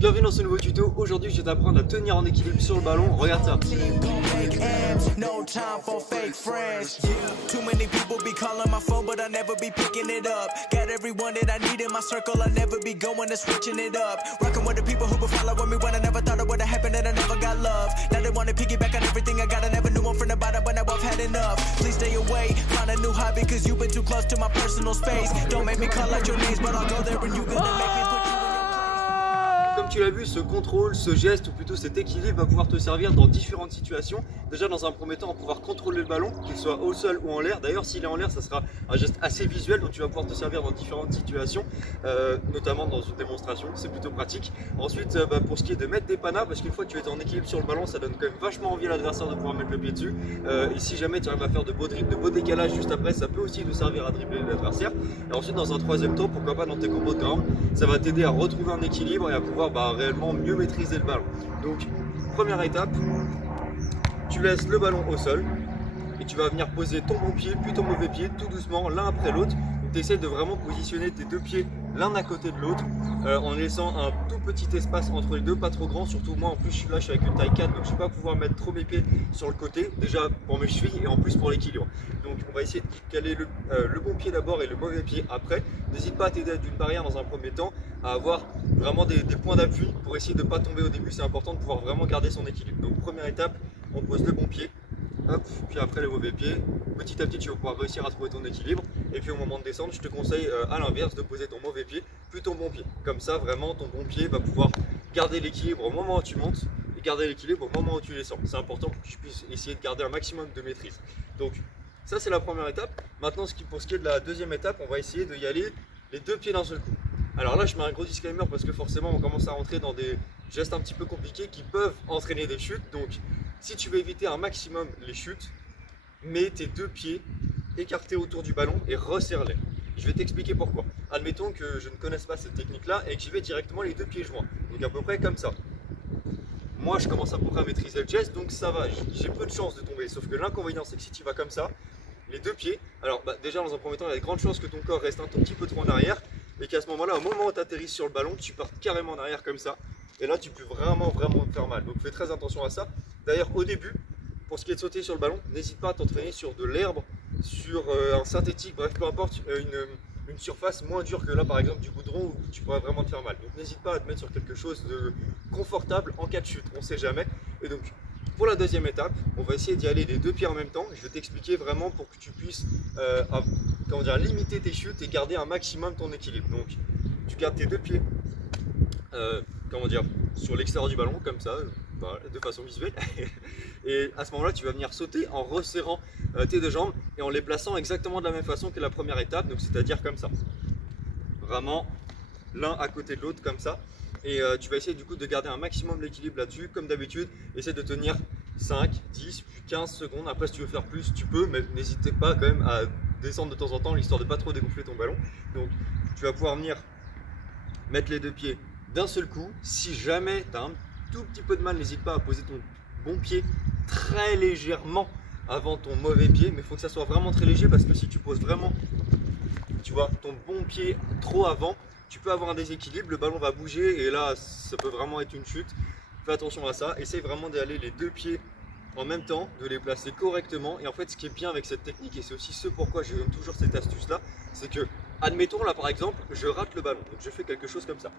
Bienvenue dans ce nouveau tuto. Aujourd'hui je vais t'apprendre à tenir en équilibre sur le ballon. Regarde ça. No time for fake friends. Too many people be calling my phone, but I never be picking it up. Got everyone that I need in my circle, I never be going and switching it up. Rocking with the people who been following me when I never thought it would have happened and I never got love. Now they wanna piggyback on everything I got. I never knew one from the bottom, but now I've had enough. Please stay away, find a new hobby, cause you've been too close to my personal space. Don't make me call out your names, but I'll go there and you gonna make me put you in your place. Comme tu l'as vu, ce contrôle, ce geste ou plutôt cet équilibre va pouvoir te servir dans différentes situations. Déjà dans un premier temps, on va pouvoir contrôler le ballon, qu'il soit au sol ou en l'air. D'ailleurs s'il est en l'air, ça sera un geste assez visuel, donc tu vas pouvoir te servir dans différentes situations, notamment dans une démonstration, c'est plutôt pratique. Ensuite pour ce qui est de mettre des panas, parce qu'une fois que tu es en équilibre sur le ballon, ça donne quand même vachement envie à l'adversaire de pouvoir mettre le pied dessus. Et si jamais tu arrives à faire de beaux dribbles, de beaux décalages juste après, ça peut aussi te servir à dribbler l'adversaire. Et ensuite dans un troisième temps, pourquoi pas dans tes combos de ground, ça va t'aider à retrouver un équilibre et à pouvoir réellement mieux maîtriser le ballon. Donc première étape, tu laisses le ballon au sol et tu vas venir poser ton bon pied puis ton mauvais pied tout doucement l'un après l'autre. Tu essaies de vraiment positionner tes deux pieds l'un à côté de l'autre en laissant un tout petit espace entre les deux, pas trop grand. Surtout moi en plus je suis avec une taille 4, donc je ne vais pas pouvoir mettre trop mes pieds sur le côté, déjà pour mes chevilles et en plus pour l'équilibre. Donc on va essayer de caler le bon pied d'abord et le mauvais pied après. N'hésite pas à t'aider d'une barrière dans un premier temps, à avoir vraiment des points d'appui pour essayer de ne pas tomber au début. C'est important de pouvoir vraiment garder son équilibre. Donc première étape, on pose le bon pied, hop, puis après le mauvais pied. Petit à petit tu vas pouvoir réussir à trouver ton équilibre. Et puis au moment de descendre, je te conseille à l'inverse de poser ton mauvais pied puis ton bon pied. Comme ça vraiment ton bon pied va pouvoir garder l'équilibre au moment où tu montes et garder l'équilibre au moment où tu descends. C'est important pour que tu puisses essayer de garder un maximum de maîtrise. Donc ça c'est la première étape. Maintenant pour ce qui est de la deuxième étape, on va essayer d'y aller les deux pieds d'un seul coup. Alors là je mets un gros disclaimer parce que forcément on commence à rentrer dans des gestes un petit peu compliqués qui peuvent entraîner des chutes. Donc si tu veux éviter un maximum les chutes, mets tes deux pieds écartés autour du ballon et resserre-les. Je vais t'expliquer pourquoi. Admettons que je ne connaisse pas cette technique là et que j'y vais directement les deux pieds joints. Donc à peu près comme ça. Moi je commence à peu près à maîtriser le geste, donc ça va, j'ai peu de chances de tomber. Sauf que l'inconvénient c'est que si tu vas comme ça, les deux pieds, alors déjà dans un premier temps il y a de grandes chances que ton corps reste un tout petit peu trop en arrière et qu'à ce moment-là, au moment où tu atterris sur le ballon, tu partes carrément en arrière comme ça. Et là tu peux vraiment te faire mal. Donc fais très attention à ça. D'ailleurs au début, pour ce qui est de sauter sur le ballon, n'hésite pas à t'entraîner sur de l'herbe, sur un synthétique, bref peu importe, une surface moins dure que là par exemple du goudron où tu pourrais vraiment te faire mal. Donc n'hésite pas à te mettre sur quelque chose de confortable en cas de chute, on ne sait jamais. Et donc pour la deuxième étape, on va essayer d'y aller les deux pieds en même temps. Je vais t'expliquer vraiment pour que tu puisses limiter tes chutes et garder un maximum ton équilibre. Donc tu gardes tes deux pieds sur l'extérieur du ballon comme ça, de façon visuelle. Et à ce moment là tu vas venir sauter en resserrant tes deux jambes et en les plaçant exactement de la même façon que la première étape, donc c'est à dire comme ça, vraiment l'un à côté de l'autre comme ça. Et tu vas essayer du coup de garder un maximum d'équilibre là-dessus. Comme d'habitude, essaie de tenir 5, 10, puis 15 secondes. Après si tu veux faire plus tu peux, mais n'hésite pas quand même à descendre de temps en temps, l'histoire de pas trop dégonfler ton ballon. Donc tu vas pouvoir venir mettre les deux pieds d'un seul coup. Si jamais tu as un tout petit peu de mal, n'hésite pas à poser ton bon pied très légèrement avant ton mauvais pied, mais il faut que ça soit vraiment très léger, parce que si tu poses vraiment, tu vois, ton bon pied trop avant, tu peux avoir un déséquilibre, le ballon va bouger et là ça peut vraiment être une chute. Fais attention à ça, essaye vraiment d'aller les deux pieds en même temps, de les placer correctement. Et en fait ce qui est bien avec cette technique, et c'est aussi ce pourquoi je donne toujours cette astuce là, c'est que admettons là par exemple je rate le ballon, donc je fais quelque chose comme ça.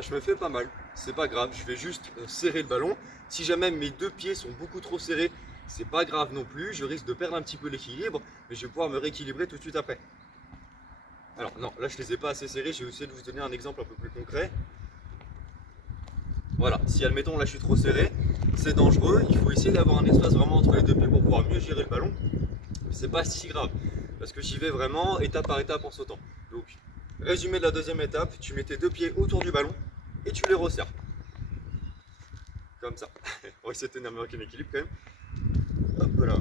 Je me fais pas mal, c'est pas grave, je vais juste serrer le ballon. Si jamais mes deux pieds sont beaucoup trop serrés, c'est pas grave non plus, je risque de perdre un petit peu l'équilibre, mais je vais pouvoir me rééquilibrer tout de suite après. Alors non, là je les ai pas assez serrés, je vais essayer de vous donner un exemple un peu plus concret. Voilà, si admettons là je suis trop serré, c'est dangereux, il faut essayer d'avoir un espace vraiment entre les deux pieds pour pouvoir mieux gérer le ballon. Mais c'est pas si grave, parce que j'y vais vraiment étape par étape en sautant. Donc résumé de la deuxième étape, tu mets tes deux pieds autour du ballon et tu les resserres. Comme ça. On va essayer de tenir un équilibre quand même. Hop là.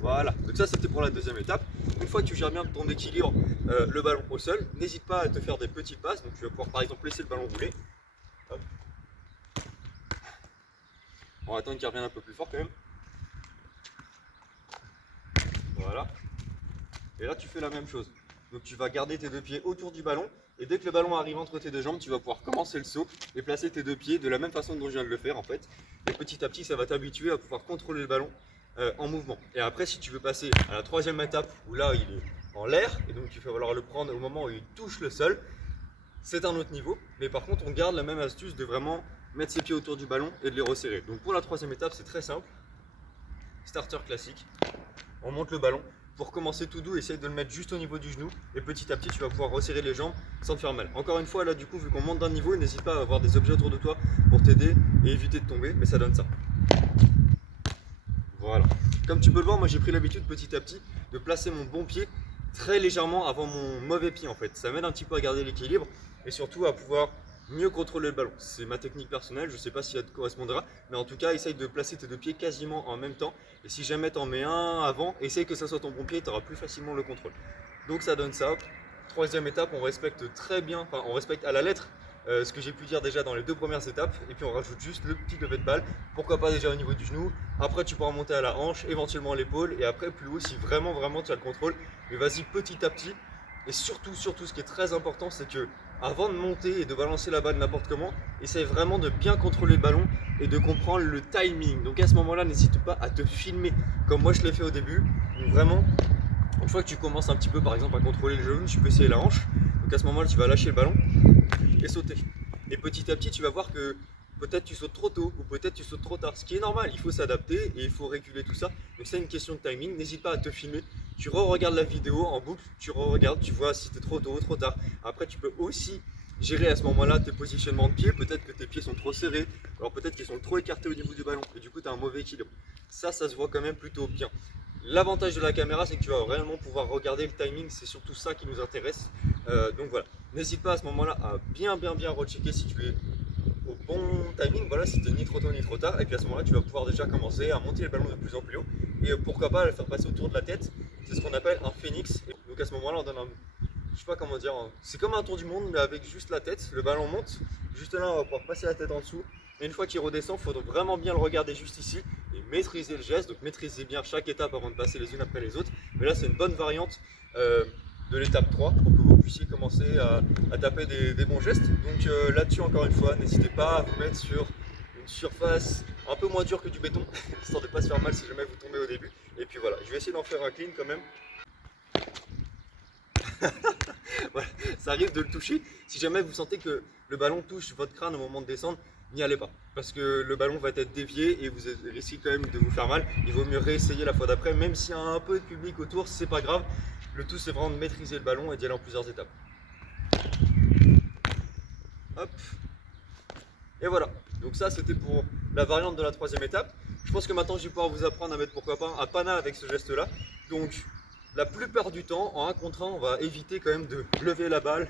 Voilà. Donc ça c'était pour la deuxième étape. Une fois que tu gères bien ton équilibre, le ballon au sol, n'hésite pas à te faire des petites passes. Donc tu vas pouvoir par exemple laisser le ballon rouler. Hop. On va attendre qu'il revienne un peu plus fort quand même. Voilà. Et là tu fais la même chose. Donc tu vas garder tes deux pieds autour du ballon Et dès que le ballon arrive entre tes deux jambes, tu vas pouvoir commencer le saut et placer tes deux pieds de la même façon dont je viens de le faire en fait. Et petit à petit, ça va t'habituer à pouvoir contrôler le ballon en mouvement. Et après, si tu veux passer à la troisième étape où là, il est en l'air et donc il va falloir le prendre au moment où il touche le sol, c'est un autre niveau. Mais par contre, on garde la même astuce de vraiment mettre ses pieds autour du ballon et de les resserrer. Donc pour la troisième étape, c'est très simple. Starter classique. On monte le ballon. Pour commencer tout doux, essaye de le mettre juste au niveau du genou et petit à petit tu vas pouvoir resserrer les jambes sans te faire mal. Encore une fois là du coup vu qu'on monte d'un niveau, n'hésite pas à avoir des objets autour de toi pour t'aider et éviter de tomber, mais ça donne ça. Voilà. Comme tu peux le voir, moi j'ai pris l'habitude petit à petit de placer mon bon pied très légèrement avant mon mauvais pied en fait. Ça m'aide un petit peu à garder l'équilibre et surtout à pouvoir mieux contrôler le ballon. C'est ma technique personnelle, je ne sais pas si elle te correspondra, mais en tout cas, essaye de placer tes deux pieds quasiment en même temps. Et si jamais tu en mets un avant, essaye que ça soit ton bon pied, tu auras plus facilement le contrôle. Donc ça donne ça. Troisième étape, on respecte très bien, enfin on respecte à la lettre ce que j'ai pu dire déjà dans les deux premières étapes. Et puis on rajoute juste le petit lever de balle, pourquoi pas déjà au niveau du genou. Après tu pourras monter à la hanche, éventuellement à l'épaule. Et après plus haut si vraiment tu as le contrôle. Mais vas-y petit à petit. Et surtout, ce qui est très important, c'est que avant de monter et de balancer la balle n'importe comment, essaye vraiment de bien contrôler le ballon et de comprendre le timing. Donc à ce moment-là, n'hésite pas à te filmer comme moi je l'ai fait au début. Donc vraiment, une fois que tu commences un petit peu par exemple à contrôler le genou, tu peux essayer la hanche. Donc à ce moment-là, tu vas lâcher le ballon et sauter. Et petit à petit, tu vas voir que peut-être tu sautes trop tôt ou peut-être tu sautes trop tard. Ce qui est normal, il faut s'adapter et il faut réguler tout ça. Donc c'est une question de timing. N'hésite pas à te filmer. Tu re-regardes la vidéo en boucle, tu re-regardes, tu vois si tu es trop tôt ou trop tard. Après, tu peux aussi gérer à ce moment-là tes positionnements de pieds. Peut-être que tes pieds sont trop serrés, alors peut-être qu'ils sont trop écartés au niveau du ballon et du coup tu as un mauvais équilibre. Ça se voit quand même plutôt bien. L'avantage de la caméra, c'est que tu vas réellement pouvoir regarder le timing, c'est surtout ça qui nous intéresse. Donc voilà, n'hésite pas à ce moment-là à bien rechecker si tu es au bon timing, voilà, si tu es ni trop tôt ni trop tard. Et puis à ce moment-là, tu vas pouvoir déjà commencer à monter le ballon de plus en plus haut et pourquoi pas le faire passer autour de la tête. C'est ce qu'on appelle un phénix. Donc à ce moment-là, on donne un, je sais pas comment dire, c'est comme un tour du monde mais avec juste la tête. Le ballon monte, juste là, on va pouvoir passer la tête en dessous. Et une fois qu'il redescend, il faut donc vraiment bien le regarder juste ici et maîtriser le geste. Donc maîtriser bien chaque étape avant de passer les unes après les autres. Mais là, c'est une bonne variante de l'étape 3 pour que vous puissiez commencer à taper des bons gestes. Donc là-dessus, encore une fois, n'hésitez pas à vous mettre sur une surface un peu moins dure que du béton, histoire de ne pas se faire mal si jamais vous tombez au début. Et puis voilà, je vais essayer d'en faire un clean quand même. Voilà, ça arrive de le toucher. Si jamais vous sentez que le ballon touche votre crâne au moment de descendre, n'y allez pas. Parce que le ballon va être dévié et vous risquez quand même de vous faire mal. Il vaut mieux réessayer la fois d'après, même s'il y a un peu de public autour, c'est pas grave. Le tout c'est vraiment de maîtriser le ballon et d'y aller en plusieurs étapes. Hop. Et voilà. Donc ça c'était pour la variante de la troisième étape. Je pense que maintenant je vais pouvoir vous apprendre à mettre pourquoi pas un pana avec ce geste là. Donc la plupart du temps en 1 contre 1 on va éviter quand même de lever la balle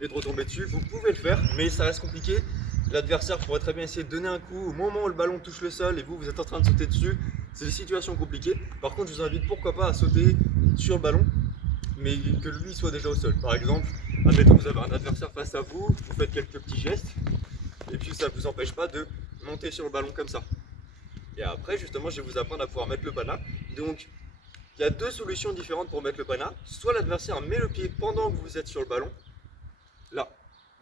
et de retomber dessus. Vous pouvez le faire mais ça reste compliqué. L'adversaire pourrait très bien essayer de donner un coup au moment où le ballon touche le sol et vous êtes en train de sauter dessus. C'est des situations compliquées. Par contre je vous invite pourquoi pas à sauter sur le ballon mais que lui soit déjà au sol. Par exemple, admettons que vous avez un adversaire face à vous, vous faites quelques petits gestes et puis ça ne vous empêche pas de monter sur le ballon comme ça. Et après justement je vais vous apprendre à pouvoir mettre le pana. Donc il y a deux solutions différentes pour mettre le pana. Soit l'adversaire met le pied pendant que vous êtes sur le ballon, là.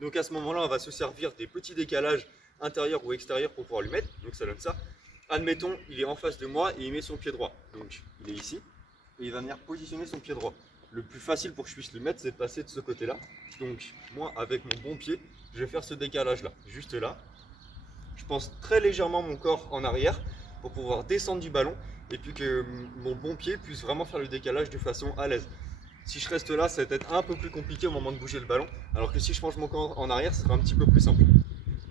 Donc à ce moment-là on va se servir des petits décalages intérieurs ou extérieurs pour pouvoir lui mettre. Donc ça donne ça. Admettons il est en face de moi et il met son pied droit. Donc il est ici et il va venir positionner son pied droit. Le plus facile pour que je puisse le mettre, c'est de passer de ce côté-là. Donc moi, avec mon bon pied, je vais faire ce décalage-là, juste là. Je pense très légèrement mon corps en arrière pour pouvoir descendre du ballon et puis que mon bon pied puisse vraiment faire le décalage de façon à l'aise. Si je reste là, ça va être un peu plus compliqué au moment de bouger le ballon, alors que si je penche mon corps en arrière, ça sera un petit peu plus simple.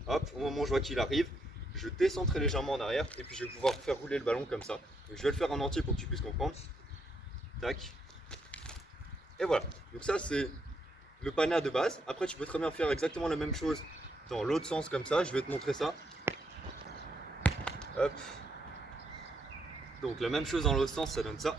Hop, au moment où je vois qu'il arrive, je descends très légèrement en arrière et puis je vais pouvoir faire rouler le ballon comme ça. Donc, je vais le faire en entier pour que tu puisses comprendre. Tac. Et voilà, donc ça c'est le pana de base. Après tu peux très bien faire exactement la même chose dans l'autre sens comme ça. Je vais te montrer ça. Hop. Donc la même chose dans l'autre sens, ça donne ça.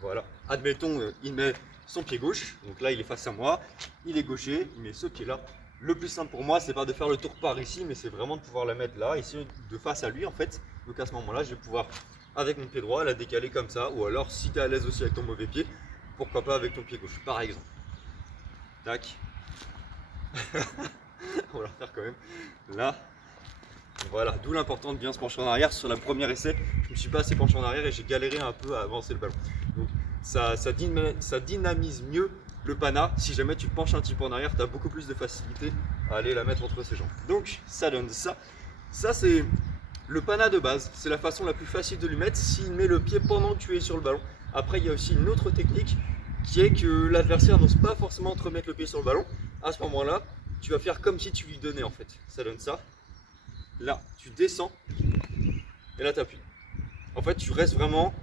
Voilà. Admettons, il met son pied gauche. Donc là il est face à moi. Il est gaucher, il met ce pied là. Le plus simple pour moi c'est pas de faire le tour par ici, mais c'est vraiment de pouvoir la mettre là, ici de face à lui en fait. Donc à ce moment là je vais pouvoir avec mon pied droit la décaler comme ça. Ou alors si tu es à l'aise aussi avec ton mauvais pied, pourquoi pas avec ton pied gauche, par exemple. Tac. On va le refaire quand même. Là, voilà, d'où l'important de bien se pencher en arrière. Sur la première essai, je me suis pas assez penché en arrière et j'ai galéré un peu à avancer le ballon. Donc ça dynamise mieux le pana. Si jamais tu te penches un petit peu en arrière, tu as beaucoup plus de facilité à aller la mettre entre ses jambes. Donc ça donne ça. Ça c'est le pana de base. C'est la façon la plus facile de lui mettre s'il met le pied pendant que tu es sur le ballon. Après, il y a aussi une autre technique qui est que l'adversaire n'ose pas forcément te remettre le pied sur le ballon. À ce moment-là, tu vas faire comme si tu lui donnais en fait. Ça donne ça. Là, tu descends et là, tu appuies. En fait, tu restes vraiment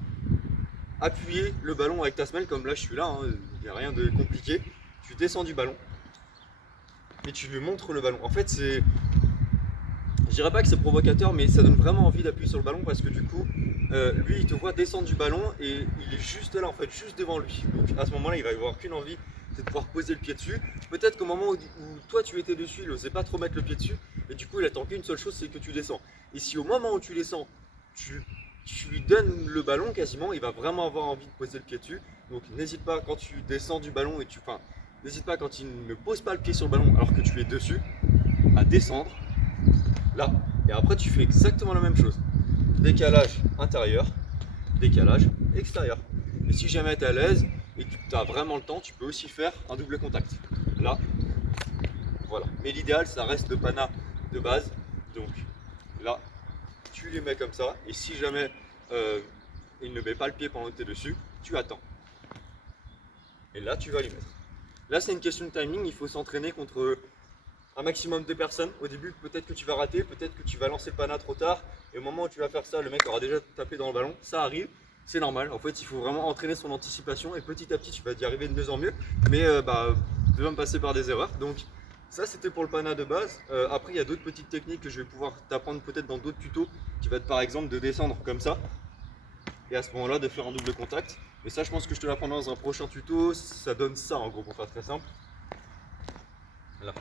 appuyer le ballon avec ta semelle, comme là, je suis là, il n'y a rien de compliqué. Tu descends du ballon et tu lui montres le ballon. En fait, c'est. Je dirais pas que c'est provocateur, mais ça donne vraiment envie d'appuyer sur le ballon parce que du coup, lui, il te voit descendre du ballon et il est juste là, en fait, juste devant lui. Donc à ce moment-là, il va y avoir qu'une envie, c'est de pouvoir poser le pied dessus. Peut-être qu'au moment où toi tu étais dessus, il n'osait pas trop mettre le pied dessus, et du coup, il attend qu'une seule chose, c'est que tu descends. Et si au moment où tu descends, tu lui donnes le ballon quasiment, il va vraiment avoir envie de poser le pied dessus. Donc n'hésite pas quand tu descends du ballon et n'hésite pas quand il ne pose pas le pied sur le ballon alors que tu es dessus, à descendre. Là, et après tu fais exactement la même chose. Décalage intérieur, décalage extérieur. Et si jamais tu es à l'aise et que tu as vraiment le temps, tu peux aussi faire un double contact. Là, voilà. Mais l'idéal, ça reste le pana de base. Donc là, tu les mets comme ça. Et si jamais il ne met pas le pied pendant que tu es dessus, tu attends. Et là, tu vas lui mettre. Là, c'est une question de timing. Il faut s'entraîner contre un maximum de personnes. Au début, peut-être que tu vas rater, peut-être que tu vas lancer le pana trop tard. Et au moment où tu vas faire ça, le mec aura déjà tapé dans le ballon. Ça arrive, c'est normal. En fait, il faut vraiment entraîner son anticipation. Et petit à petit, tu vas y arriver de mieux en mieux. Mais tu vas me passer par des erreurs. Donc, ça, c'était pour le pana de base. Après, il y a d'autres petites techniques que je vais pouvoir t'apprendre peut-être dans d'autres tutos. Qui va être par exemple de descendre comme ça. Et à ce moment-là, de faire un double contact. Et ça, je pense que je te l'apprendrai dans un prochain tuto. Ça donne ça en gros pour faire très simple. Là.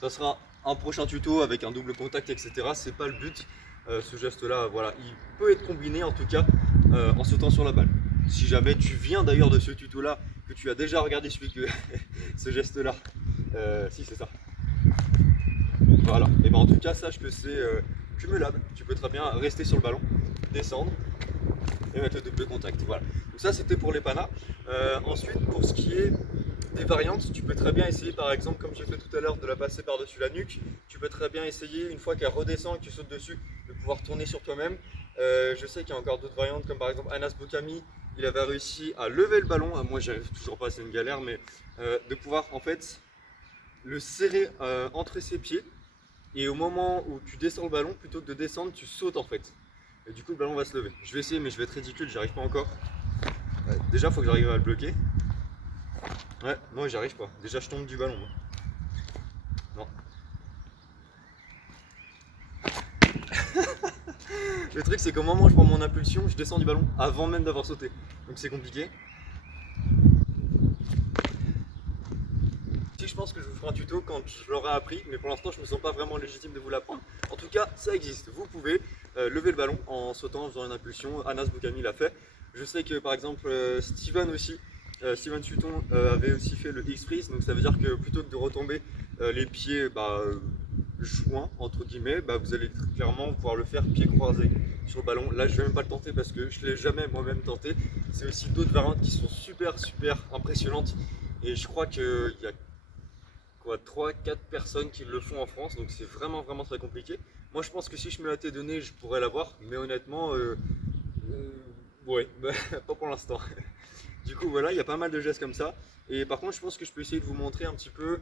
Ça sera un prochain tuto avec un double contact, etc. C'est pas le but. Ce geste-là, voilà, il peut être combiné en tout cas en sautant sur la balle. Si jamais tu viens d'ailleurs de ce tuto-là, que tu as déjà regardé celui que ce geste-là, si c'est ça. Voilà. Et ben en tout cas, sache que c'est cumulable. Tu peux très bien rester sur le ballon, descendre et mettre le double contact. Voilà. Donc ça, c'était pour les panas. Ensuite, pour ce qui est des variantes, tu peux très bien essayer par exemple, comme j'ai fait tout à l'heure, de la passer par-dessus la nuque. Tu peux très bien essayer, une fois qu'elle redescend et que tu sautes dessus, de pouvoir tourner sur toi-même. Je sais qu'il y a encore d'autres variantes, comme par exemple Anas Boukami, il avait réussi à lever le ballon. Moi, j'y arrive toujours pas, c'est une galère, mais de pouvoir en fait le serrer entre ses pieds. Et au moment où tu descends le ballon, plutôt que de descendre, tu sautes en fait. Et du coup, le ballon va se lever. Je vais essayer, mais je vais être ridicule, j'y arrive pas encore. Déjà, il faut que j'arrive à le bloquer. Ouais, non, j'y arrive pas. Déjà, je tombe du ballon, moi. Non. Le truc, c'est qu'au moment où je prends mon impulsion, je descends du ballon avant même d'avoir sauté. Donc, c'est compliqué. Si je pense que je vous ferai un tuto quand je l'aurai appris, mais pour l'instant, je me sens pas vraiment légitime de vous l'apprendre. En tout cas, ça existe. Vous pouvez lever le ballon en sautant, en faisant une impulsion. Anas Boukami l'a fait. Je sais que par exemple, Steven aussi. Steven Sutton avait aussi fait le X-Freeze, donc ça veut dire que plutôt que de retomber les pieds joints, entre guillemets, vous allez clairement pouvoir le faire pieds croisés sur le ballon. Là, je vais même pas le tenter parce que je l'ai jamais moi-même tenté. C'est aussi d'autres variantes qui sont super impressionnantes et je crois qu'il y a 3-4 personnes qui le font en France, donc c'est vraiment très compliqué. Moi, je pense que si je me l'étais donné, je pourrais l'avoir, mais honnêtement, ouais, pas pour l'instant. Du coup voilà, il y a pas mal de gestes comme ça. Et par contre, je pense que je peux essayer de vous montrer un petit peu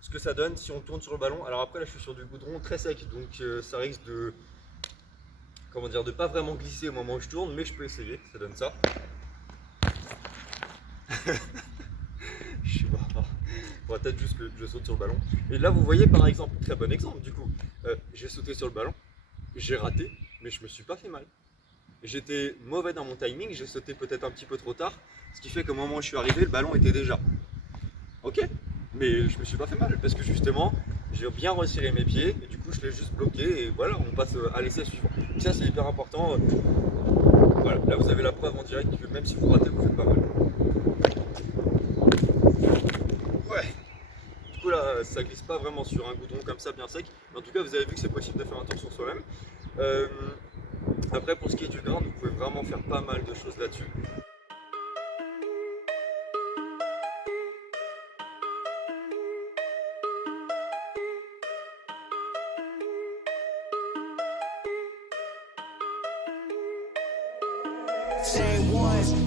ce que ça donne si on tourne sur le ballon. Alors après, là, je suis sur du goudron très sec, donc ça risque de, de pas vraiment glisser au moment où je tourne, mais je peux essayer. Ça donne ça. Je suis mort. Faudrait peut-être juste que je saute sur le ballon. Et là, vous voyez par exemple, très bon exemple du coup. J'ai sauté sur le ballon, j'ai raté, mais je me suis pas fait mal. J'étais mauvais dans mon timing, j'ai sauté peut-être un petit peu trop tard, ce qui fait qu'au moment où je suis arrivé, le ballon était déjà. Ok, mais je me suis pas fait mal parce que justement, j'ai bien resserré mes pieds et du coup, je l'ai juste bloqué et voilà, on passe à l'essai suivant. Donc ça, c'est hyper important. Voilà, là, vous avez la preuve en direct que même si vous ratez, vous faites pas mal. Ouais. Du coup, là, ça glisse pas vraiment sur un goudron comme ça bien sec. Mais en tout cas, vous avez vu que c'est possible de faire un tour sur soi-même. Après, pour ce qui est du grind, vous pouvez vraiment faire pas mal de choses là-dessus.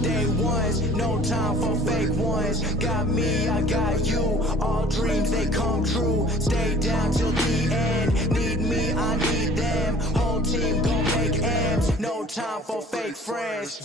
Day ones, no time for fake ones. Got me, I got you. All dreams they come true. Stay down till the end. Need me, I need them. Whole team gon' make M's. No time for fake friends.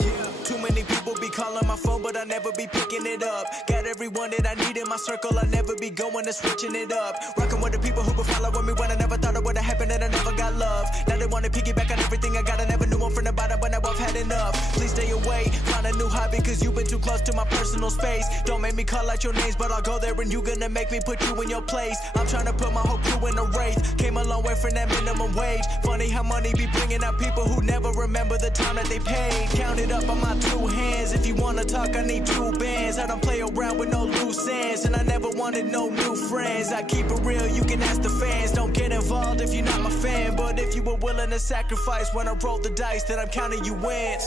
Too many people be calling my phone, but I never be picking it up. Got everyone that I need in my circle. I never be going and switching it up. Rocking with the people who been following me when I never thought it would've happened and I never got love. Now they wanna piggyback on everything I got. I never knew I'm from the bottom, but now I've had enough. Please stay away. Find a new hobby, cause you've been too close to my personal space. Don't make me call out your names, but I'll go there and you gonna make me put you in your place. I'm trying to put my whole crew in a race. Came a long way from that minimum wage. Funny how money be bringing out people who never remember the time that they paid. Count it up on my two hands. If you wanna talk, I need two bands. I don't play around with no loose ends, and I never wanted no new friends. I keep it real, you can ask the fans. Don't get involved if you're not my fan, but if you were willing to sacrifice when I roll the dice, then I'm counting you in.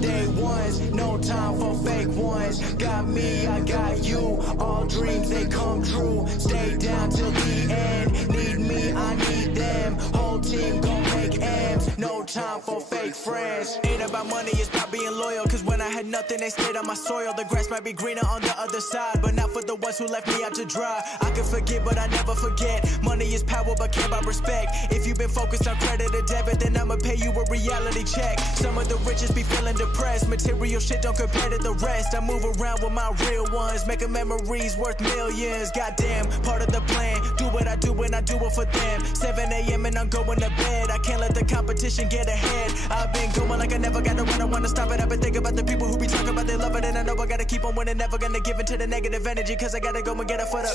Day ones, no time for fake ones. Got me, I got you. All dreams they come true. Stay down till the end. Need me, I need them. Whole team gon' make M's. No time for fake friends. Ain't about money, it's about being loyal. Cause when I had nothing, they stayed on my soil. The grass might be greener on the other side, but not for the ones who left me out to dry. I can forget, but I never forget. Money is power, but care about respect. If you've been focused on credit or debit, then I'ma pay you a reality check. Some of the richest be feeling depressed. Material shit don't compare to the rest. I move around with my real ones, making memories worth millions. Goddamn, part of the plan. Do what I do when I do it for them. 7 a.m. and I'm going to bed. I can't let the competition get ahead. I've been going like I never got to run. I wanna stop it. I've been thinking about the people who be talking about they love it, and I know I gotta keep on winning. Never gonna give in to the negative energy, cause I gotta go and get it for the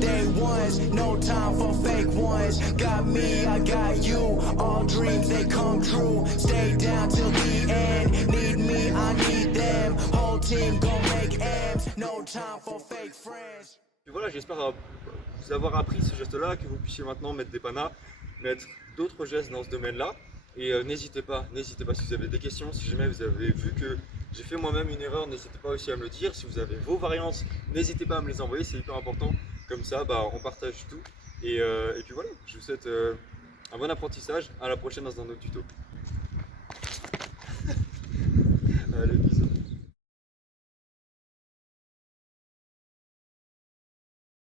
day ones, no time for fake ones. Got me, I got you. All dreams they come true. Stay down till the end. Need me, I need them. Whole team gon' make M's. No time for fake friends. Puis voilà, j'espère vous avoir appris ce geste-là, que vous puissiez maintenant mettre des panas, mettre d'autres gestes dans ce domaine-là. Et n'hésitez pas si vous avez des questions, si jamais vous avez vu que j'ai fait moi-même une erreur, n'hésitez pas aussi à me le dire. Si vous avez vos variantes, n'hésitez pas à me les envoyer, c'est hyper important. Comme ça, on partage tout. Et puis voilà, je vous souhaite un bon apprentissage. À la prochaine dans un autre tuto. Allez,